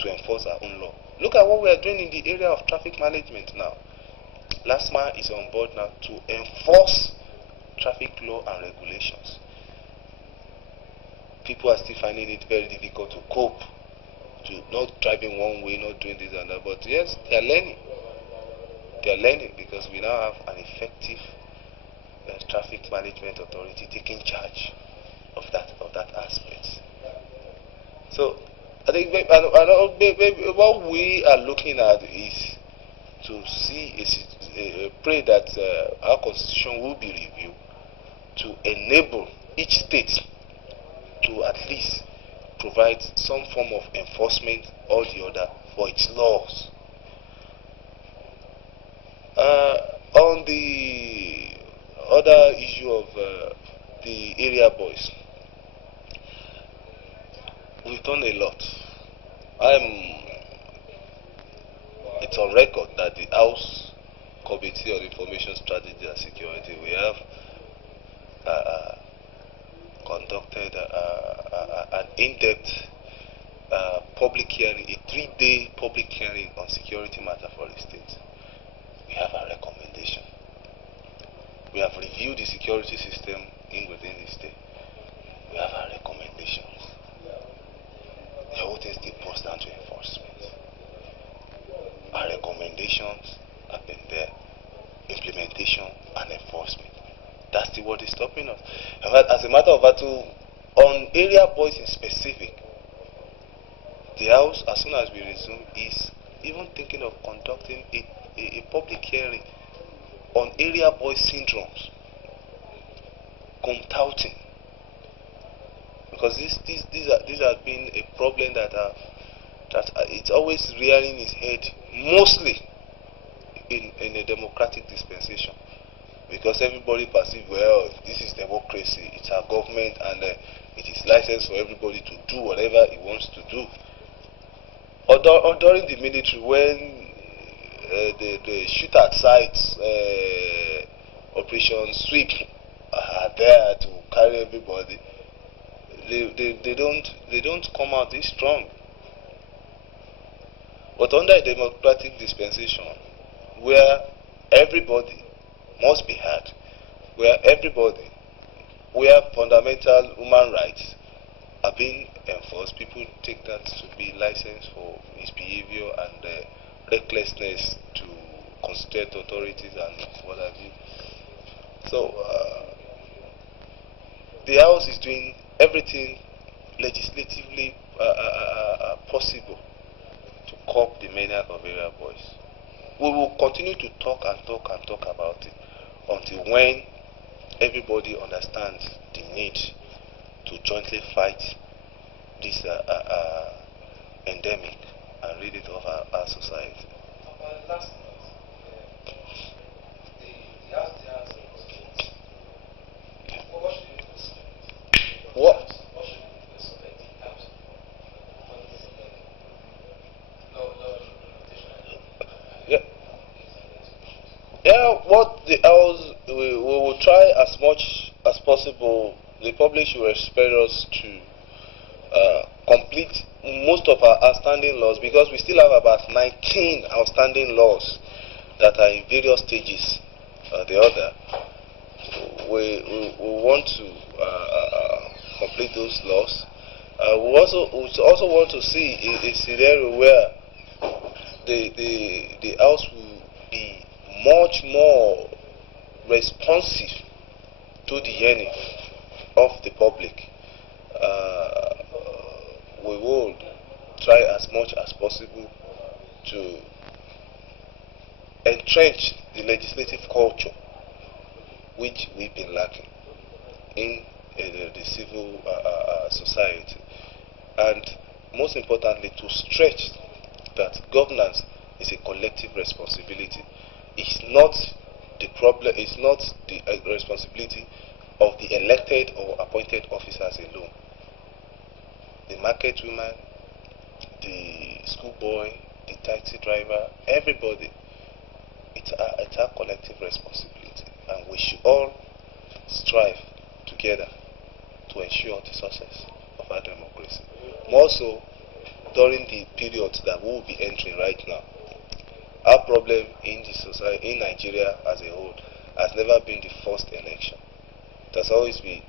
to enforce our own law. Look at what we are doing in the area of traffic management now. LASMA is on board now to enforce traffic law and regulations. People are still finding it very difficult to cope, to not driving one way, not doing this and that. But yes, they are learning. They are learning because we now have an effective traffic management authority taking charge of that aspect. So I think what we are looking at is to see pray that our constitution will be reviewed to enable each state to at least provide some form of enforcement or the other for its laws. On the other issue of the area boys, we've done a lot. It's on record that the House Committee on Information Strategy and Security, we have conducted an in-depth public hearing, a 3-day public hearing on security matter for the state. We have a recommendation. We have reviewed the security system within the state. We have our recommendations. The whole thing still boils down to enforcement. Our recommendations have been there. Implementation and enforcement. That's the what is stopping us. In fact, as a matter of fact, on area boys in specific, the House, as soon as we resume, is even thinking of conducting a public hearing on area boy syndromes, touting, because these have been a problem that it's always rearing its head, mostly in a democratic dispensation, because everybody perceives, well, this is democracy, it's our government, and it is licensed for everybody to do whatever it wants to do. Or during the military, when the shoot at sites operation sweep are there to carry everybody, they don't come out this strong. But under a democratic dispensation, where everybody must be heard, where fundamental human rights are being enforced, people take that to be licensed for misbehavior and recklessness to constituent authorities and what have you. So the House is doing everything legislatively possible to curb the maniac of area boys. We will continue to talk about it until when everybody understands the need to jointly fight this endemic and rid it of our society. What? Yeah, what the House, we will try as much as possible. The public should expect us to complete most of our outstanding laws, because we still have about 19 outstanding laws that are in various stages or the other. We want to complete those laws. We also want to see a scenario where the House will be much more responsive to the yearning of the public. We will try as much as possible to entrench the legislative culture which we've been lacking in the civil society, and most importantly to stretch that governance is a collective responsibility. It's not the problem, it's not the responsibility of the elected or appointed officers alone. The market woman, the schoolboy, the taxi driver, everybody, it's our collective responsibility, and we should all strive together to ensure the success of our democracy. More so during the period that we will be entering right now. Our problem in the society, in Nigeria as a whole, has never been the first election. It has always been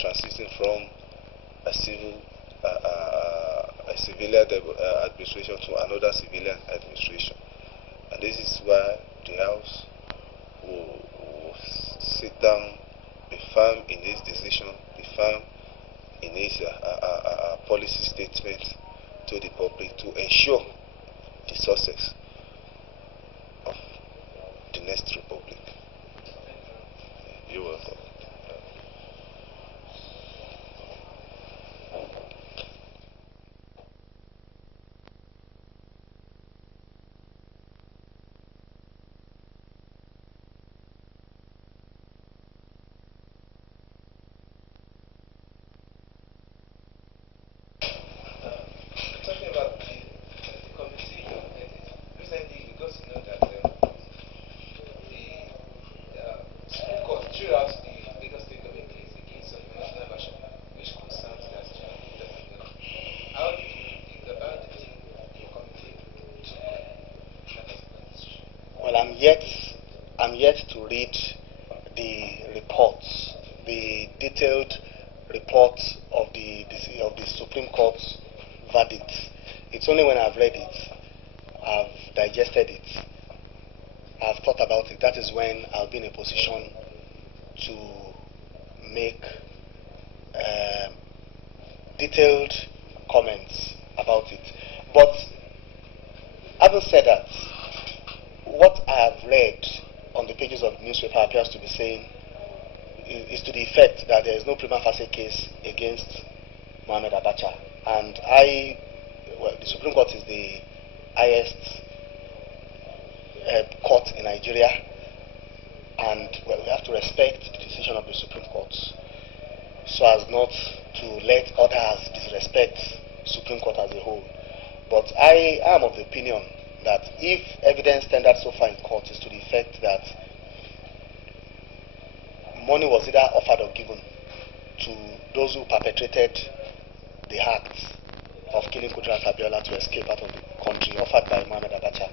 transiting from a civilian administration to another civilian administration. And this is why the House will sit down, be firm in its decision, be firm in its policy statement to the public to ensure the success of the next republic. You're welcome. Talking about the committee recently, we got to know that the Supreme Court threw out the Lagos State government case against some national version, which concerns that child. How do you think about the thing the committee took that particular decision? Well, I'm yet to read the reports, the detailed reports of the Supreme Court's verdict. It's only when I've read it, I've digested it, I've thought about it. That is when I'll be in a position to make detailed comments about it. But having said that, what I have read on the pages of the newspaper appears to be saying is to the effect that there is no prima facie case against Mohamed Abacha. And the Supreme Court is the highest court in Nigeria, and well, we have to respect the decision of the Supreme Court so as not to let others disrespect the Supreme Court as a whole. But I am of the opinion that if evidence tendered so far in court is to the effect that money was either offered or given to those who perpetrated the act of killing Kudirat Abiola to escape out of the country, offered by Mohamed Abacha,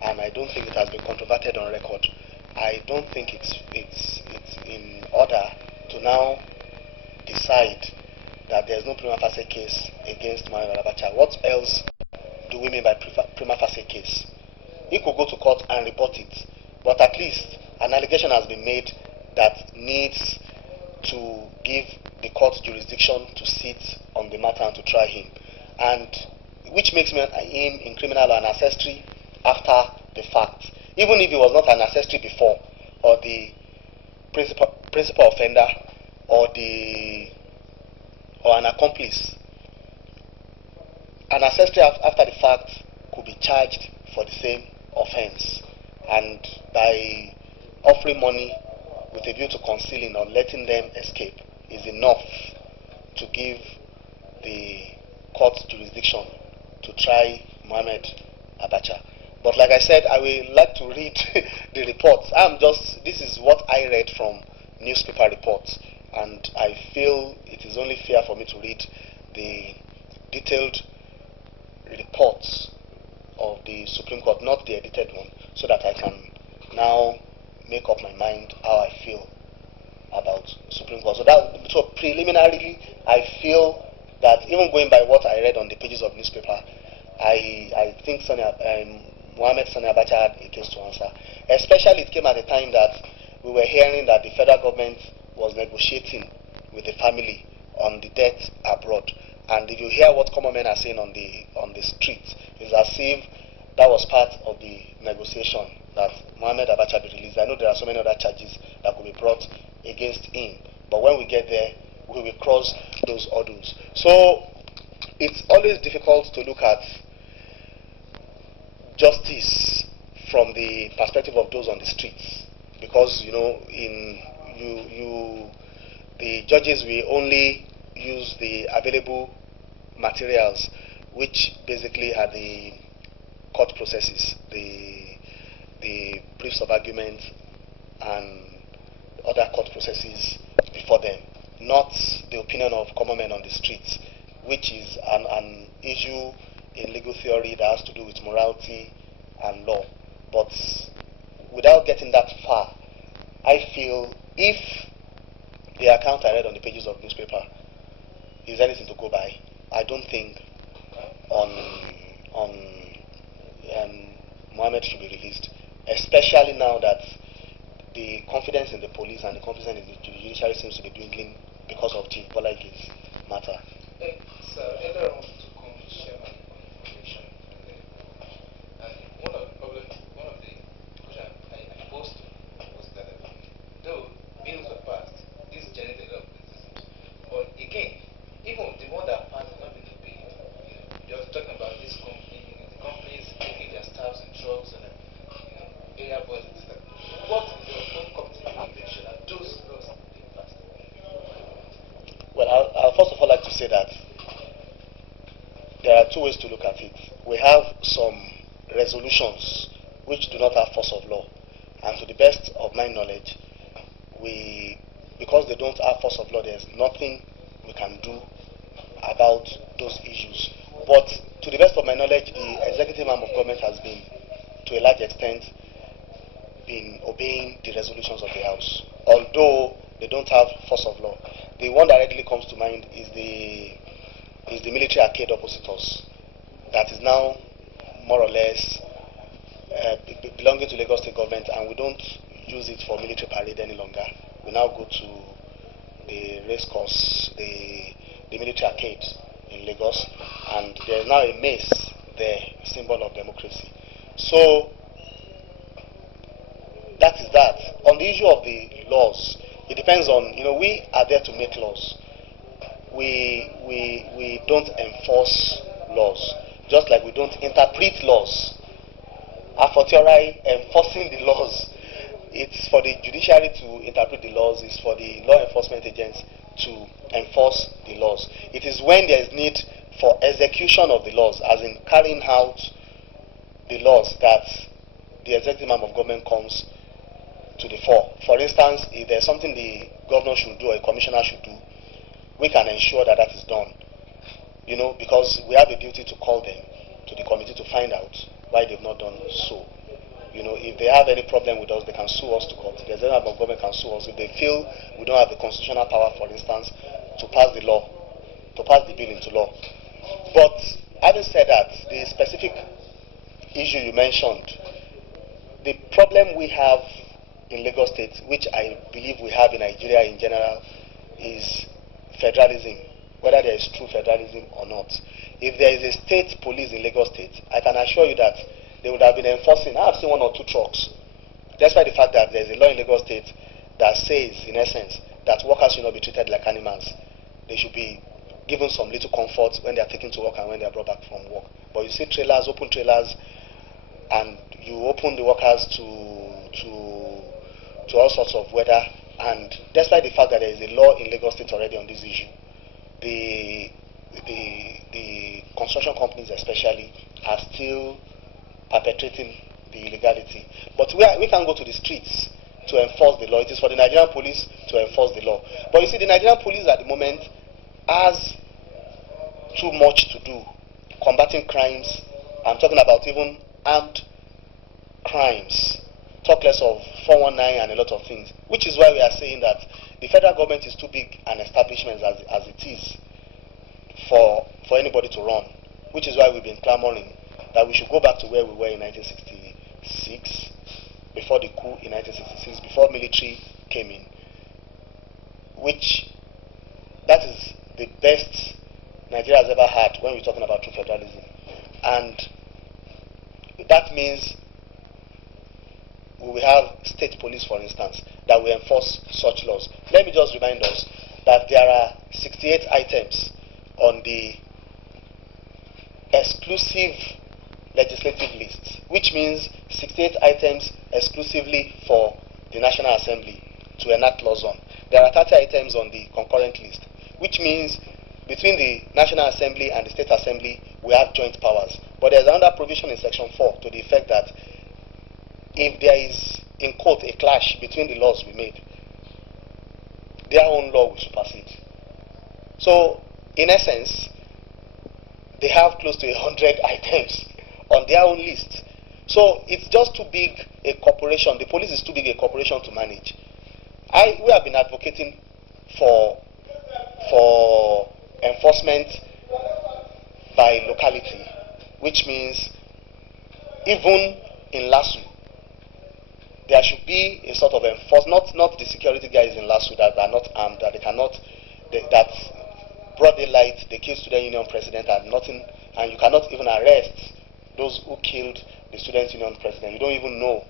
and I don't think it has been controverted on record, I don't think it's in order to now decide that there's no prima facie case against Mohamed Abacha. What else do we mean by prima facie case? He could go to court and report it, but at least an allegation has been made that needs to give the court jurisdiction to sit on the matter and to try him, and which makes him in criminal or an accessory after the fact, even if he was not an accessory before, or the principal offender, or an accomplice. An accessory after the fact could be charged for the same offense, and by offering money with a view to concealing or letting them escape is enough to give the court jurisdiction to try Mohamed Abacha. But like I said, I will like to read the reports. This is what I read from newspaper reports, and I feel it is only fair for me to read the detailed reports of the Supreme Court, not the edited one, so that I can now make up my mind how I feel about Supreme Court. So preliminarily, I feel that even going by what I read on the pages of newspaper, I think Mohamed Sani Abacha had a case to answer. Especially it came at a time that we were hearing that the federal government was negotiating with the family on the death abroad. And if you hear what common men are saying on the streets, it's as if that was part of the negotiation that Mohamed Abacha be released. I know there are so many other charges that could be brought against him, but when we get there, we will cross those hurdles. So it's always difficult to look at justice from the perspective of those on the streets, because the judges will only use the available materials, which basically are the court processes, the briefs of argument and other court processes before them, not the opinion of common men on the streets, which is an issue in legal theory that has to do with morality and law. But without getting that far, I feel if the account I read on the pages of the newspaper is anything to go by, I don't think Mohammed should be released, especially now that the confidence in the police and the confidence in the judiciary seems to be dwindling because of Chief Bola Ige's matter. Earlier on to come chairman on information, and one of the questions I posed was that though bills were passed, this generated a lot of criticism. But again, even the one that passed has not been obeyed. You're talking about this company, the companies taking their staffs in trucks and area boys and stuff. What is your own committee to make sure that those laws are being passed? Well, I'll first of all like to say that there are two ways to look at it. We have some resolutions which do not have force of law, and to the best of my knowledge, because they don't have force of law, there's nothing we can do about those issues. But to the best of my knowledge, the executive arm of government has been, to a large extent, been obeying the resolutions of the House, although they don't have force of law. The one that readily comes to mind is the military arcade oppositors that is now more or less belonging to Lagos State government, and we don't use it for military parade any longer. We now go to the race course, the military arcade in Lagos, and there is now a mace there, symbol of democracy. So that is that. On the issue of the laws, it depends on, we are there to make laws. We don't enforce laws, just like we don't interpret laws. A fortiori, enforcing the laws, it's for the judiciary to interpret the laws, it's for the law enforcement agents to enforce the laws. It is when there is need for execution of the laws, as in carrying out the laws, that the executive arm of government comes to the fore. For instance, if there's something the governor should do or a commissioner should do, we can ensure that that is done, because we have a duty to call them to the committee to find out why they've not done so. If they have any problem with us, they can sue us to court. The executive arm of government can sue us if they feel we don't have the constitutional power, for instance, to pass the law, to pass the bill into law. But having said that, the specific issue you mentioned, the problem we have in Lagos State, which I believe we have in Nigeria in general, is federalism, whether there is true federalism or not. If there is a state police in Lagos State, I can assure you that they would have been enforcing. I have seen one or two trucks, despite the fact that there is a law in Lagos State that says, in essence, that workers should not be treated like animals. They should be given some little comfort when they are taken to work and when they are brought back from work. But you see trailers, open trailers, and you open the workers to all sorts of weather. And despite the fact that there is a law in Lagos State already on this issue, the construction companies especially are still perpetrating the illegality. But we can go to the streets to enforce the law. It is for the Nigerian police to enforce the law. But you see, the Nigerian police at the moment has too much to do combating crimes. I'm talking about even armed crimes. Talk less of 419 and a lot of things. Which is why we are saying that the federal government is too big an establishment as it is for anybody to run. Which is why we've been clamoring that we should go back to where we were in 1966, before the coup in 1966, before military came in. That is the best Nigeria has ever had when we're talking about true federalism. And that means we will have state police, for instance, that will enforce such laws. Let me just remind us that there are 68 items on the exclusive legislative list, which means 68 items exclusively for the National Assembly to enact laws on. There are 30 items on the concurrent list, which means between the National Assembly and the State Assembly, we have joint powers. But there's another provision in Section 4 to the effect that if there is, in quote, a clash between the laws we made, their own law will supersede. So, in essence, they have close to 100 items on their own list. So it's just too big a corporation. The police is too big a corporation to manage. We have been advocating for enforcement by locality, which means even in LASU, there should be a sort of enforcement, not the security guys in LASU that are not armed, that they cannot, that broad daylight, they killed student union president and nothing, and you cannot even arrest those who killed the student union president. You don't even know,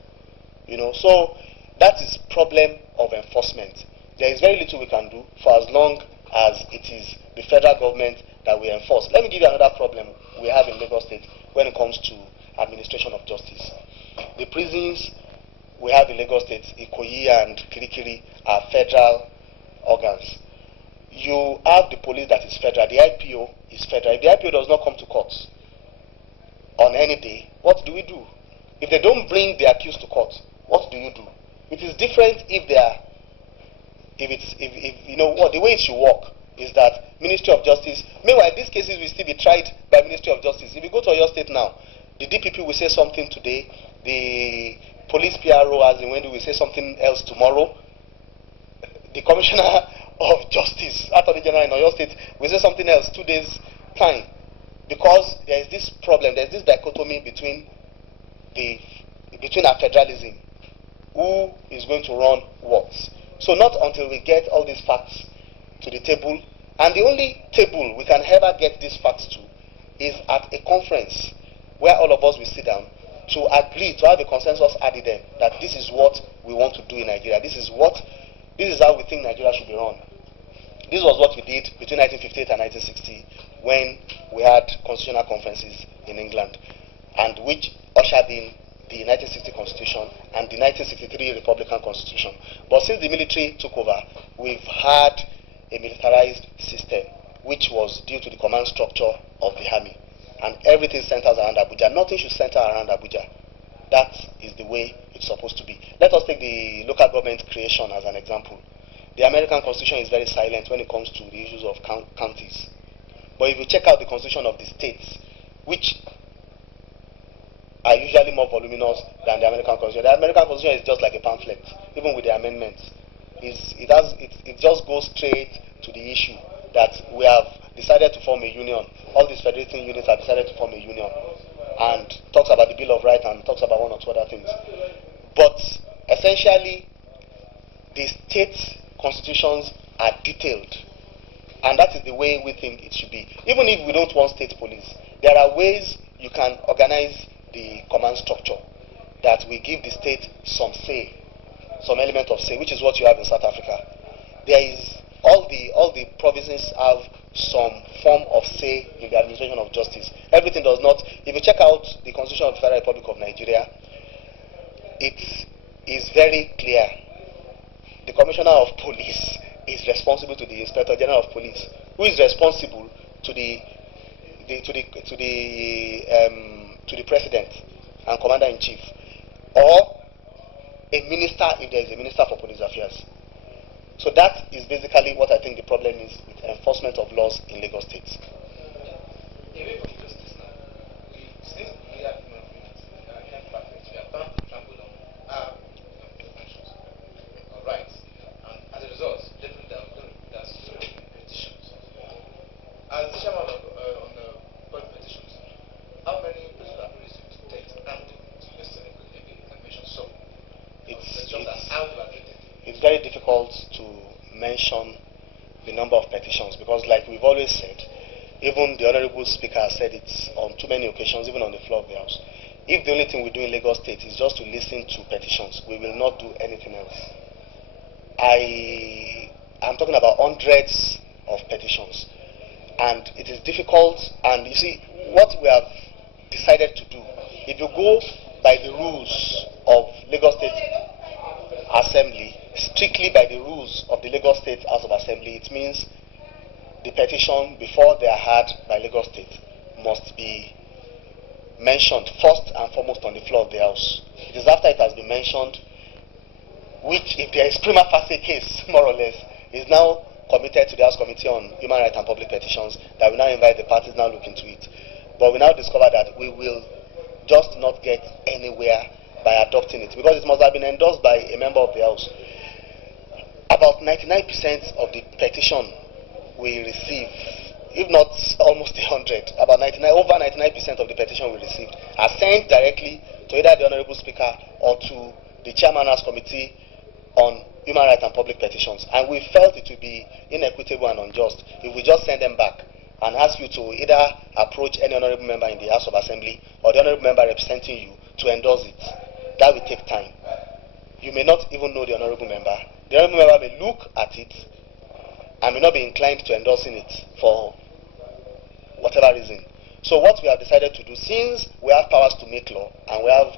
So that is problem of enforcement. There is very little we can do for as long as it is the federal government that we enforce. Let me give you another problem we have in Lagos State when it comes to administration of justice. The prisons we have in Lagos State, Ikoyi and Kirikiri, are federal organs. You have the police that is federal. The IPO is federal. If the IPO does not come to court on any day, what do we do? If they don't bring the accused to court, what do you do? It is different if they are, the way it should work is that Ministry of Justice, meanwhile these cases will still be tried by Ministry of Justice. If you go to your state now, the DPP will say something today, the police PRO as in when we will say something else tomorrow, the Commissioner of Justice, Attorney General in Oyo State, will say something else 2 days time, because there is this problem, there is this dichotomy between our federalism, who is going to run what. So not until we get all these facts to the table, and the only table we can ever get these facts to is at a conference where all of us will sit down to agree, to have a consensus added them that this is what we want to do in Nigeria. This is how we think Nigeria should be run. This was what we did between 1958 and 1960 when we had constitutional conferences in England, and which ushered in the 1960 Constitution and the 1963 Republican Constitution. But since the military took over, we've had a militarized system, which was due to the command structure of the army. And everything centers around Abuja. Nothing should center around Abuja. That is the way it's supposed to be. Let us take the local government creation as an example. The American Constitution is very silent when it comes to the issues of counties. But if you check out the Constitution of the states, which are usually more voluminous than the American Constitution. The American Constitution is just like a pamphlet, even with the amendments. It just goes straight to the issue that we have decided to form a union. All these federating units have decided to form a union, and talks about the Bill of Rights and talks about one or two other things. But essentially, the state constitutions are detailed, and that is the way we think it should be. Even if we don't want state police, there are ways you can organize the command structure that will give the state some say, some element of say, which is what you have in South Africa. There is all the provinces have some form of say in the administration of justice. Everything does not. If you check out the Constitution of the Federal Republic of Nigeria, it is very clear. The Commissioner of Police is responsible to the Inspector General of Police, who is responsible to the President and Commander-in-Chief, or a minister if there is a Minister for Police Affairs. So that is basically what I think the problem is with enforcement of laws in Lagos State. Away from justice now, since we have human beings, perfect, we are bound to trample on our functions or rights, and as a result, definitely there's petitions. As the chairman on the board of petitions, how many people have received to date, and just maybe you can mention some. It's very difficult to mention the number of petitions, because like we've always said, even the Honorable Speaker has said it on too many occasions, even on the floor of the House. If the only thing we do in Lagos State is just to listen to petitions, we will not do anything else. I'm talking about hundreds of petitions, and it is difficult. And you see, what we have decided to do, if you go by the rules of Lagos State Assembly, strictly by the rules of the Lagos State House of Assembly, it means the petition, before they are heard by Lagos State, must be mentioned first and foremost on the floor of the House. It is after it has been mentioned, which, if there is prima facie case, more or less, is now committed to the House Committee on Human Rights and Public Petitions, that will now invite the parties now look into it. But we now discover that we will just not get anywhere by adopting it, because it must have been endorsed by a member of the House. About 99% of the petition we receive, if not almost 100, about 99, over 99% of the petition we received are sent directly to either the Honorable Speaker or to the Chairman's Committee on Human Rights and Public Petitions. And we felt it would be inequitable and unjust if we just send them back and ask you to either approach any honorable member in the House of Assembly or the honorable member representing you to endorse it. That will take time. You may not even know the honorable member. The honorable member may look at it and may not be inclined to endorsing it for whatever reason. So what we have decided to do, since we have powers to make law and we have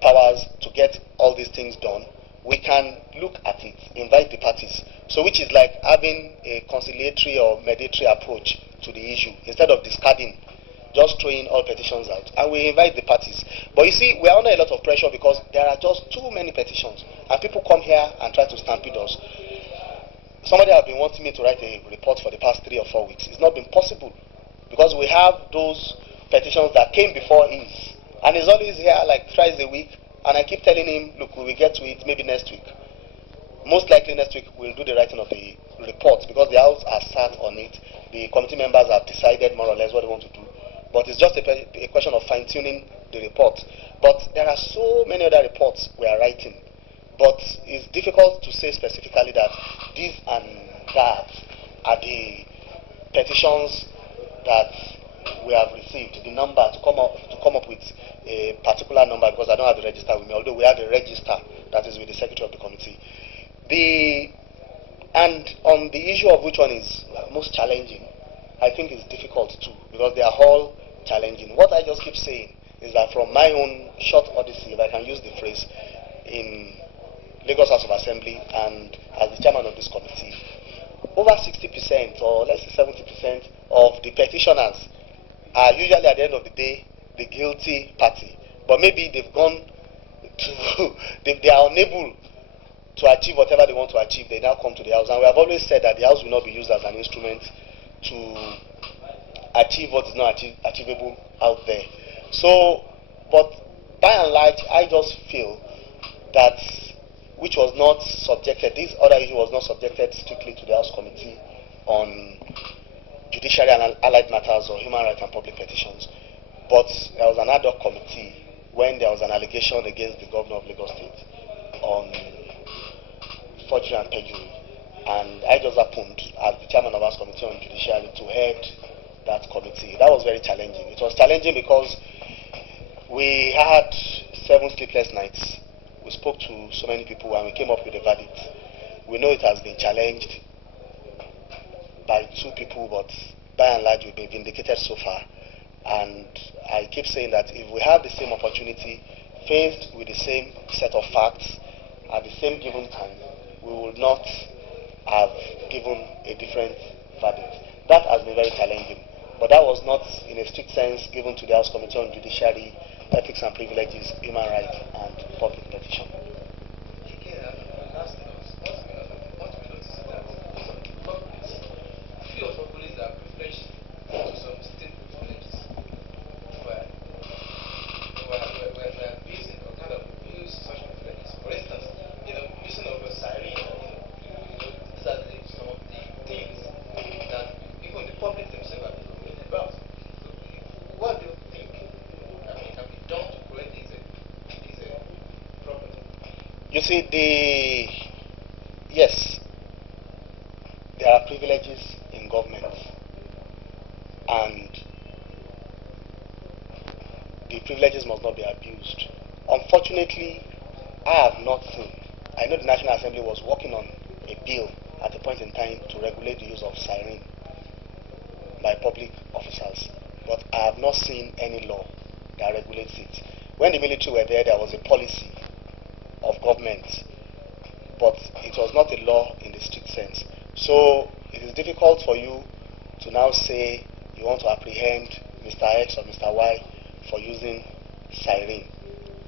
powers to get all these things done, we can look at it, invite the parties. So which is like having a conciliatory or mediatory approach to the issue, instead of discarding, just throwing all petitions out. And we invite the parties. But you see, we are under a lot of pressure because there are just too many petitions. And people come here and try to stampede us. Somebody has been wanting me to write a report for the past 3 or 4 weeks. It's not been possible because we have those petitions that came before his. And he's always here like thrice a week. And I keep telling him, look, we will get to it maybe next week. Most likely next week we'll do the writing of the report because the House has sat on it. The committee members have decided more or less what they want to do. But it's just a question of fine-tuning the report. But there are so many other reports we are writing. But it's difficult to say specifically that this and that are the petitions that we have received, the number to come up with a particular number, because I don't have the register with me, although we have a register that is with the secretary of the committee. And on the issue of which one is most challenging, I think it's difficult too, because they are all challenging. What I just keep saying is that from my own short odyssey, if I can use the phrase, in Lagos House of Assembly and as the chairman of this committee, over 60% or let's say 70% of the petitioners are usually at the end of the day the guilty party. But maybe they've gone to, they are unable to achieve whatever they want to achieve. They now come to the House. And we have always said that the House will not be used as an instrument to achieve what is not achievable out there. So, but by and large, I just feel that which was not subjected, this other issue was not subjected strictly to the House Committee on Judiciary and Allied Matters or Human Rights and Public Petitions. But there was an ad hoc committee when there was an allegation against the governor of Lagos State on forgery and perjury. And I just happened, as the chairman of our committee on Judiciary, to head that committee. That was very challenging. It was challenging because we had 7 sleepless nights. We spoke to so many people and we came up with a verdict. We know it has been challenged by 2 people, but by and large we've been vindicated so far. And I keep saying that if we have the same opportunity, faced with the same set of facts at the same given time, we would not have given a different verdict. That has been very challenging. But that was not, in a strict sense, given to the House Committee on Judiciary, Ethics and Privileges, Human Rights and Public Petition. You see, yes, there are privileges in government, and the privileges must not be abused. Unfortunately, I have not seen, I know the National Assembly was working on a bill at a point in time to regulate the use of siren by public officers, but I have not seen any law that regulates it. When the military were there, there was a policy of government, but it was not a law in the strict sense. So it is difficult for you to now say you want to apprehend Mr. X or Mr. Y for using siren.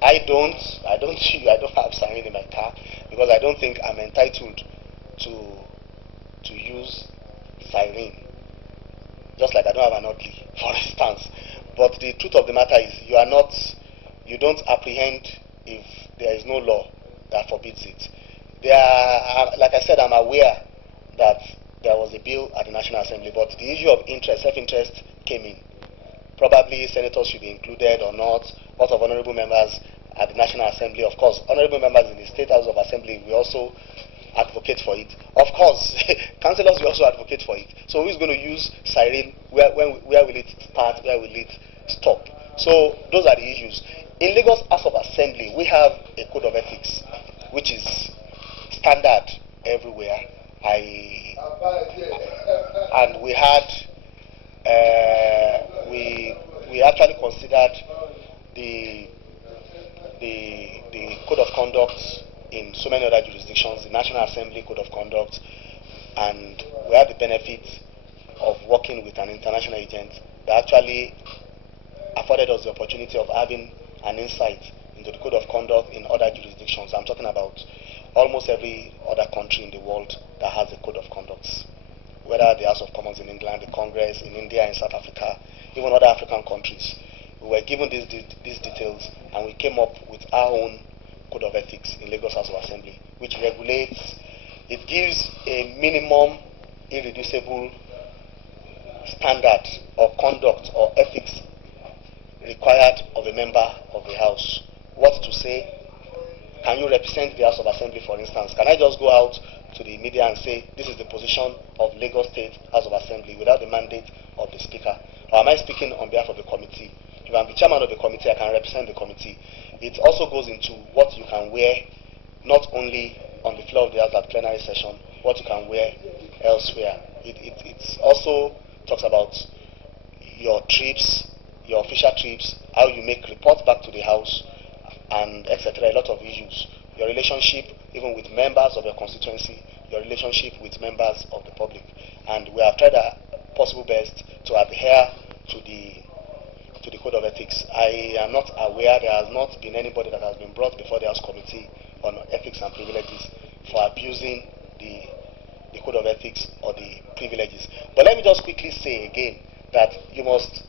I don't have siren in my car because I don't think I'm entitled to use siren. Just like I don't have an Audi, for instance. But the truth of the matter is, you don't apprehend if there is no law that forbids it. Like I said, I'm aware that there was a bill at the National Assembly, but the issue of interest, self-interest came in. Probably senators should be included or not. What of honorable members at the National Assembly? Of course, honorable members in the State House of Assembly, we also advocate for it. Of course, councillors will also advocate for it. So who's going to use siren? Where will it start? Where will it stop? So those are the issues. In Lagos House of Assembly, we have a code of ethics, which is standard everywhere. And we had, we actually considered the code of conduct in so many other jurisdictions, the National Assembly Code of Conduct, and we have the benefit of working with an international agent that actually afforded us the opportunity of having an insight into the Code of Conduct in other jurisdictions. I'm talking about almost every other country in the world that has a Code of Conduct, whether the House of Commons in England, the Congress in India, in South Africa, even other African countries. We were given these details, and we came up with our own Code of Ethics in Lagos House of Assembly, which regulates, it gives a minimum irreducible standard or conduct or ethics required of a member of the House. What to say? Can you represent the House of Assembly, for instance? Can I just go out to the media and say, this is the position of Lagos State House of Assembly without the mandate of the Speaker? Or am I speaking on behalf of the committee? If I'm the chairman of the committee, I can represent the committee. It also goes into what you can wear, not only on the floor of the House at plenary session, what you can wear elsewhere. It also talks about your trips, your official trips, how you make reports back to the House, and etc. A lot of issues. Your relationship even with members of your constituency, your relationship with members of the public. And we have tried our possible best to adhere to the Code of Ethics. I am not aware, there has not been anybody that has been brought before the House Committee on Ethics and Privileges for abusing the Code of Ethics or the privileges. But let me just quickly say again that we must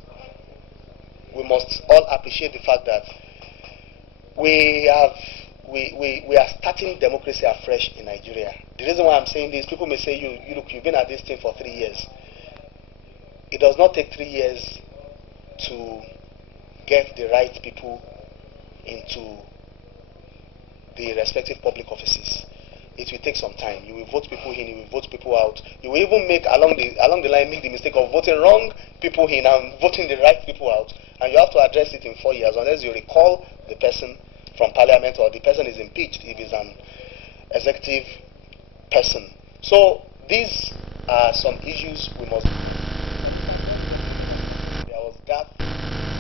all appreciate the fact that we are starting democracy afresh in Nigeria. The reason why I'm saying this, people may say, look, you've been at this thing for 3 years. It does not take 3 years to get the right people into the respective public offices. It will take some time. You will vote people in, you will vote people out. You will even make along the line make the mistake of voting wrong people in and voting the right people out. And you have to address it in 4 years unless you recall the person from parliament or the person is impeached if it's an executive person. So these are some issues we must. There was that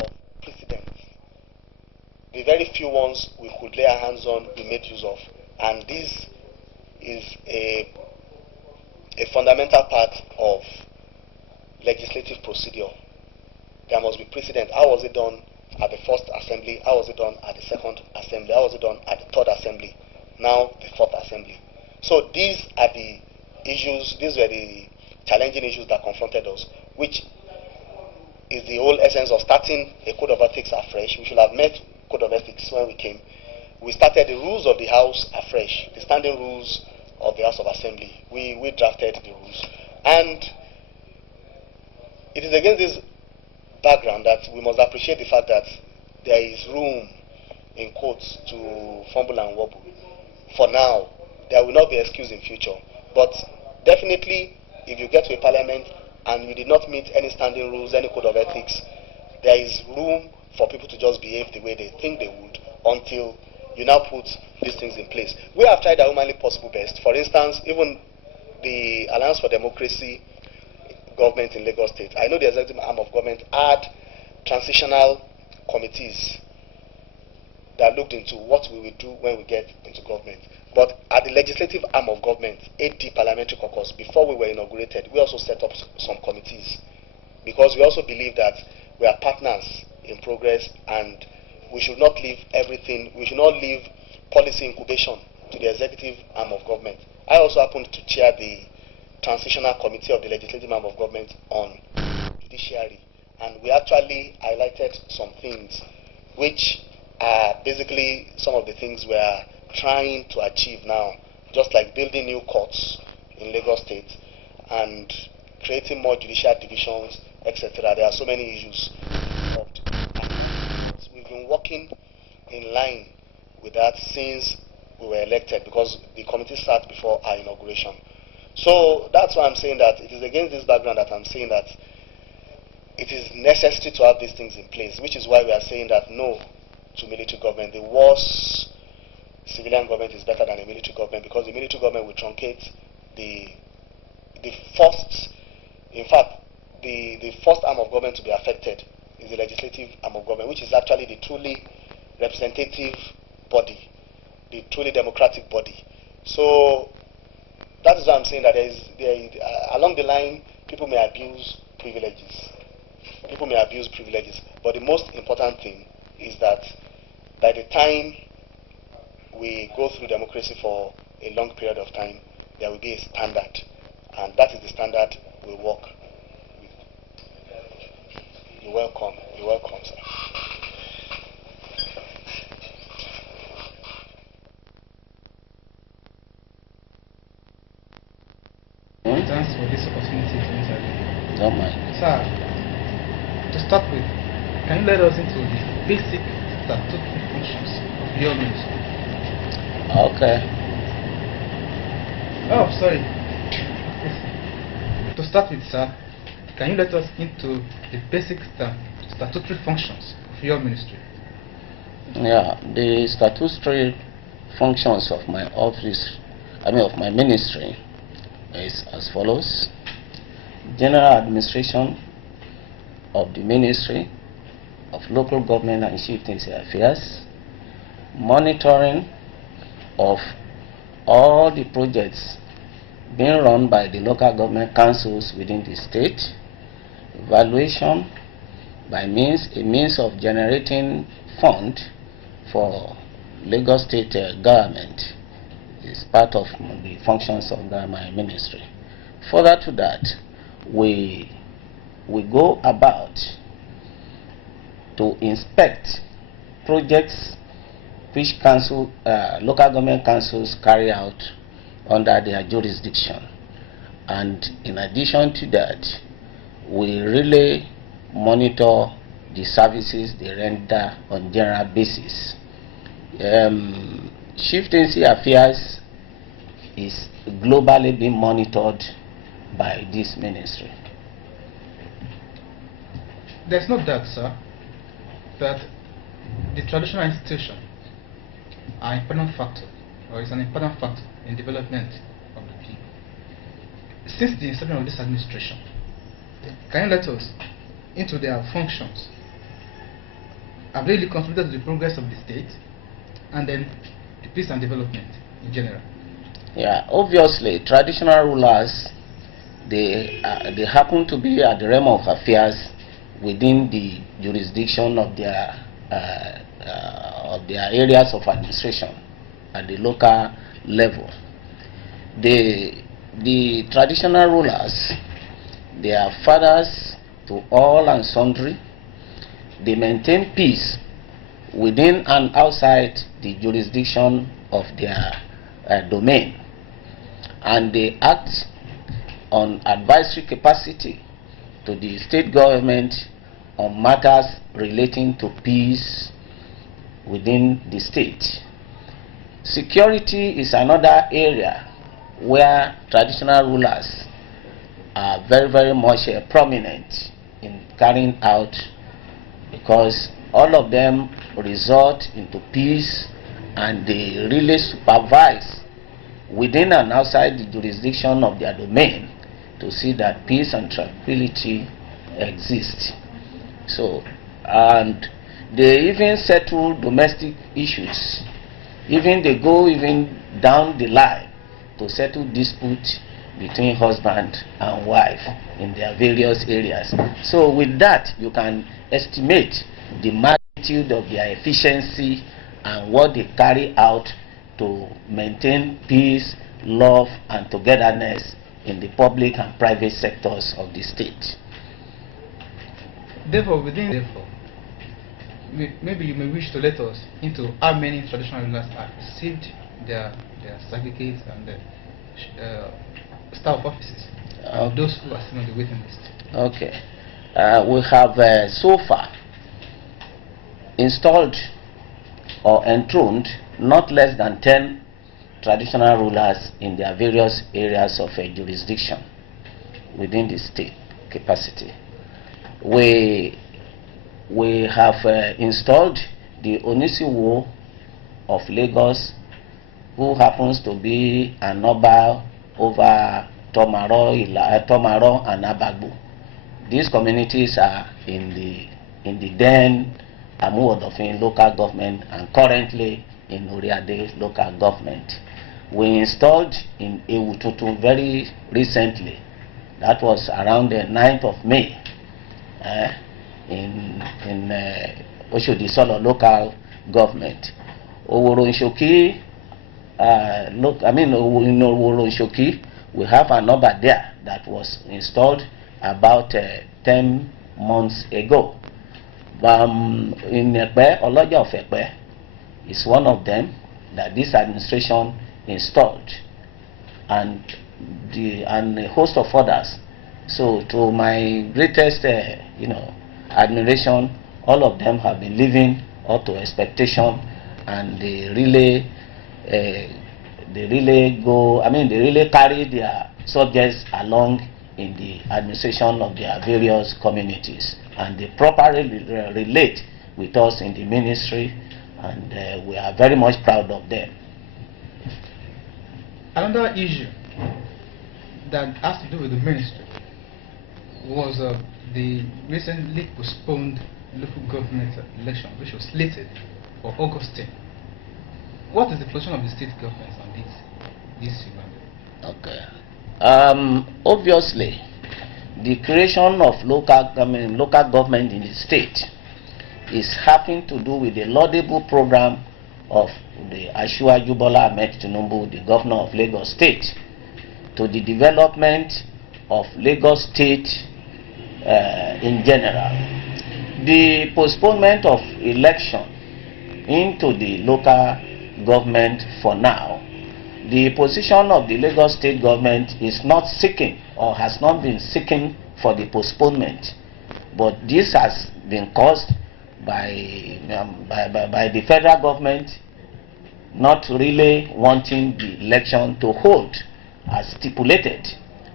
of precedent. The very few ones we could lay our hands on, we made use of. And this is a fundamental part of legislative procedure. There must be precedent. How was it done at the first assembly? How was it done at the second assembly? How was it done at the third assembly? Now the fourth assembly. So these are the issues, these were the challenging issues that confronted us, which is the whole essence of starting a Code of Ethics afresh. We should have met Code of Ethics when we came. We started the rules of the House afresh, the standing rules of the House of Assembly. We drafted the rules. And it is against this background that we must appreciate the fact that there is room, in quotes, to fumble and wobble. For now, there will not be excuse in future. But definitely, if you get to a parliament and you did not meet any standing rules, any code of ethics, there is room for people to just behave the way they think they would until you now put these things in place. We have tried our humanly possible best. For instance, even the Alliance for Democracy government in Lagos State, I know the executive arm of government had transitional committees that looked into what we will do when we get into government. But at the legislative arm of government, AD Parliamentary Caucus, before we were inaugurated, we also set up some committees because we also believe that we are partners in progress and we should not leave everything, we should not leave policy incubation to the executive arm of government. I also happen to chair the transitional committee of the legislative arm of government on judiciary, and we actually highlighted some things which are basically some of the things we are trying to achieve now, just like building new courts in Lagos State and creating more judicial divisions, etc. There are so many issues involved. We've been working in line with that since we were elected, because the committee started before our inauguration. So that's why I'm saying that it is against this background that I'm saying that it is necessary to have these things in place, which is why we are saying that no to military government. The worst civilian government is better than a military government, because the military government will truncate the first, in fact, the first arm of government to be affected is the legislative arm of government, which is actually the truly representative body, the truly democratic body. So that is why I'm saying that along the line, people may abuse privileges. People may abuse privileges, but the most important thing is that by the time we go through democracy for a long period of time, there will be a standard, and that is the standard we work with. You're welcome. You're welcome, sir. Thanks for this opportunity to interview. Don't mind. Sir, to start with, can you let us into the basic statutory functions of your ministry? Okay. Oh, sorry. Yes. To start with, sir, can you let us into the basic statutory functions of your ministry? Yeah, the statutory functions of my office, of my ministry, is as follows: general administration of the Ministry of Local Government and Chieftaincy Affairs, monitoring of all the projects being run by the local government councils within the state, evaluation by a means of generating fund for Lagos State government is part of the functions of my ministry. Further to that, we go about to inspect projects which local government councils carry out under their jurisdiction, and in addition to that, we really monitor the services they render on general basis. Chieftaincy affairs is globally being monitored by this ministry. There's no doubt, sir, that the traditional institution are an important factor, or is an important factor in development of the people. Since the inception of this administration, can you let us into their functions? Have they really contributed to the progress of the state, and then the peace and development in general? Yeah, obviously, traditional rulers, they happen to be at the realm of affairs within the jurisdiction of their areas of administration at the local level. The traditional rulers, they are fathers to all and sundry. They maintain peace within and outside the jurisdiction of their domain, and they act on advisory capacity to the state government on matters relating to peace within the state. Security is another area where traditional rulers are very, very much prominent in carrying out, because all of them result into peace, and they really supervise within and outside the jurisdiction of their domain to see that peace and tranquility exist. So, and they even settle domestic issues. Even they go even down the line to settle disputes between husband and wife in their various areas. So with that, you can estimate the magnitude of their efficiency and what they carry out to maintain peace, love, and togetherness in the public and private sectors of the state. Therefore, maybe you may wish to let us into how many traditional rulers have received their certificates and staff offices, and those who are still on the waiting list. Okay. We have so far installed or enthroned not less than 10 traditional rulers in their various areas of jurisdiction within the state capacity. We have installed the Onisiwo of Lagos, who happens to be an Oba over Tomaro and Abagbo. These communities are in the then Amuodofin local government and currently in Oriade local government. We installed in Ewutuntun very recently. That was around the 9th of May in Oshodi Solo local government. Oworo Nshoki, in Oworo Nshoki, we have another there that was installed about 10 months ago. In Ekpe, Oloja of Ekpe is one of them that this administration installed, and a host of others. So, to my greatest, admiration, all of them have been living up to expectation, and they really carry their subjects along in the administration of their various communities, and they properly relate with us in the ministry, and we are very much proud of them. Another issue that has to do with the ministry was the recently postponed local government election, which was slated for August 10. What is the position of the state government on this issue? Okay. Obviously, the creation of local government in the state is having to do with the laudable program of the Asiwaju Bola Ahmed Tinubu, the governor of Lagos State, to the development of Lagos State in general. The postponement of election into the local government for now, the position of the Lagos State government is not seeking or has not been seeking for the postponement, but this has been caused by the federal government not really wanting the election to hold as stipulated,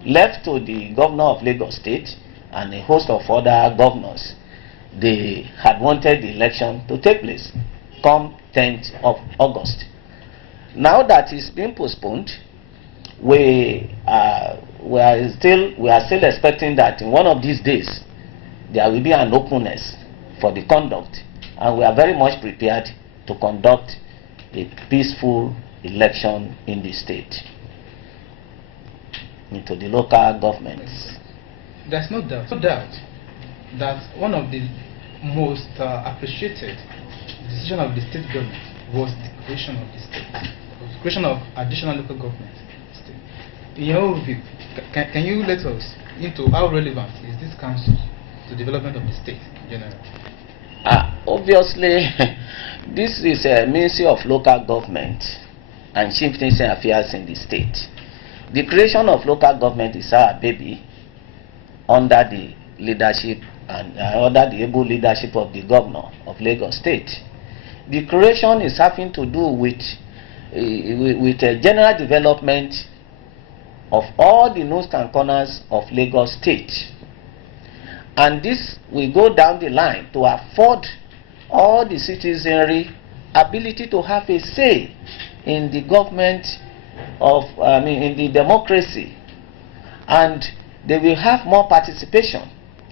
left to the governor of Lagos State and a host of other governors. They had wanted the election to take place come 10th of August. Now that it's been postponed, we are still expecting that in one of these days there will be an openness for the conduct, and we are very much prepared to conduct a peaceful election in the state into the local governments. There's no doubt that one of the most appreciated decision of the state government was the creation of the state, the creation of additional local government state. In your view, can you let us into how relevant is this council to the development of the state in general? Obviously, this is a Ministry of Local Government and Chieftaincy Affairs in the state. The creation of local government is our baby under the leadership and under the able leadership of the governor of Lagos State. The creation is having to do with a general development of all the nooks and corners of Lagos State. And this will go down the line to afford all the citizenry ability to have a say in the government of, in the democracy. And they will have more participation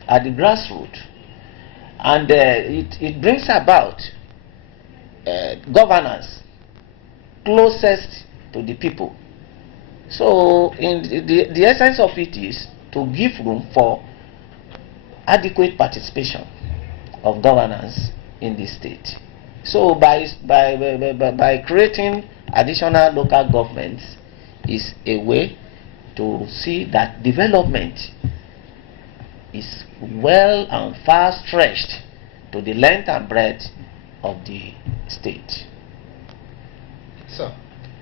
at the grassroots. And it brings about governance closest to the people. So the essence of it is to give room for adequate participation of governance in the state. So by creating additional local governments is a way to see that development is well and far stretched to the length and breadth of the state. So,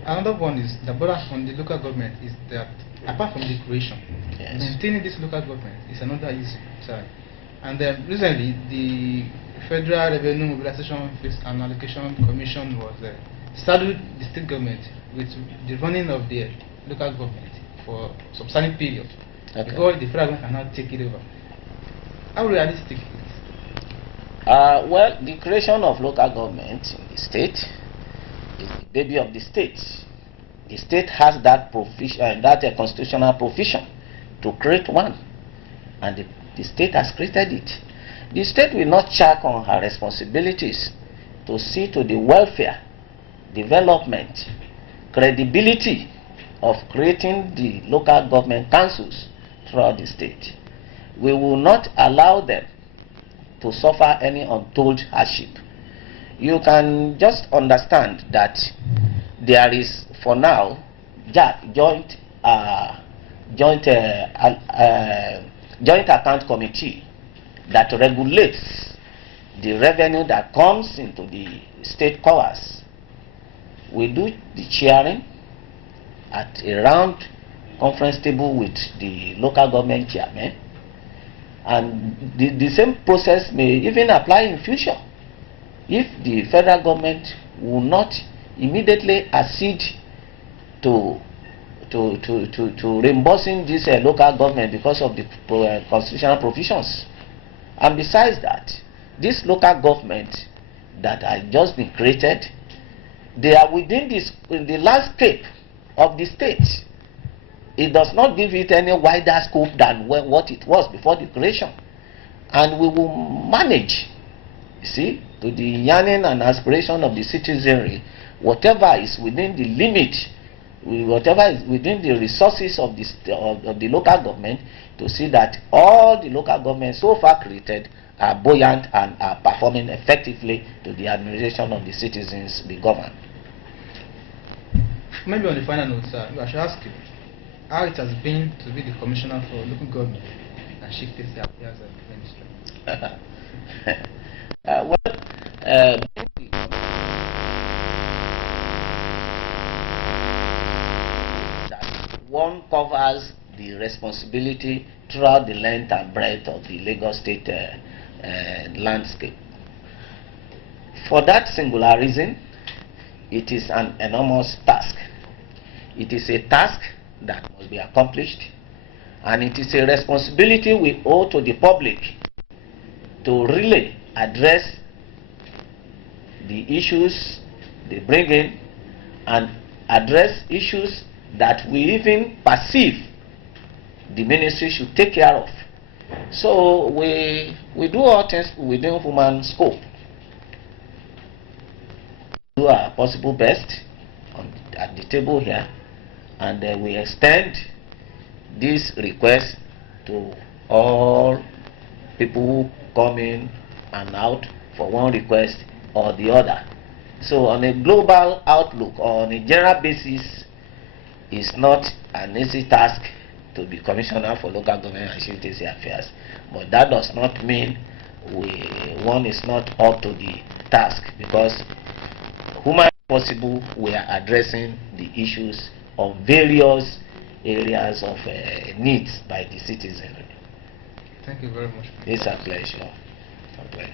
another one is the burden on the local government is that apart from the creation, Yes. maintaining this local government is another issue. Sorry. And then recently, the Federal Revenue Mobilization Fees and Allocation Commission was saddled the state government with the running of the local government for some certain period. Okay. Before the federal government cannot take it over. How realistic is it? Well, the creation of local government in the state is the baby of the state. The state has that provision, constitutional provision to create one, and the state has created it. The state will not check on her responsibilities to see to the welfare, development, credibility of creating the local government councils throughout the state. We will not allow them to suffer any untold hardship. You can just understand that there is, for now, joint account committee that regulates the revenue that comes into the state coffers. We do the chairing at a round conference table with the local government chairman, and the same process may even apply in future if the federal government will not immediately accede to reimbursing this local government because of the constitutional provisions. And besides that, this local government that has just been created, they are within the landscape of the state. It does not give it any wider scope than what it was before the creation. And we will manage, you see, to the yearning and aspiration of the citizenry, whatever is within the limit, whatever is within the resources of the local government, to see that all the local governments so far created are buoyant and are performing effectively to the administration of the citizens we govern. Maybe on the final note, sir, I should ask you how it has been to be the commissioner for local government and Chief Tese appears as minister. That one covers the responsibility throughout the length and breadth of the Lagos State landscape. For that singular reason, it is an enormous task. It is a task that must be accomplished, and it is a responsibility we owe to the public to really address the issues they bring in and address issues that we even perceive the ministry should take care of. So we do all things within human scope. Do our possible best at the table here, and we extend this request to all people who come in and out for one request or the other. So on a global outlook or on a general basis, it's not an easy task to be commissioner for local government and Chief Tese affairs, but that does not mean one is not up to the task, because human possible we are addressing the issues of various areas of needs by the citizenry. Thank you very much. It's a pleasure. A pleasure.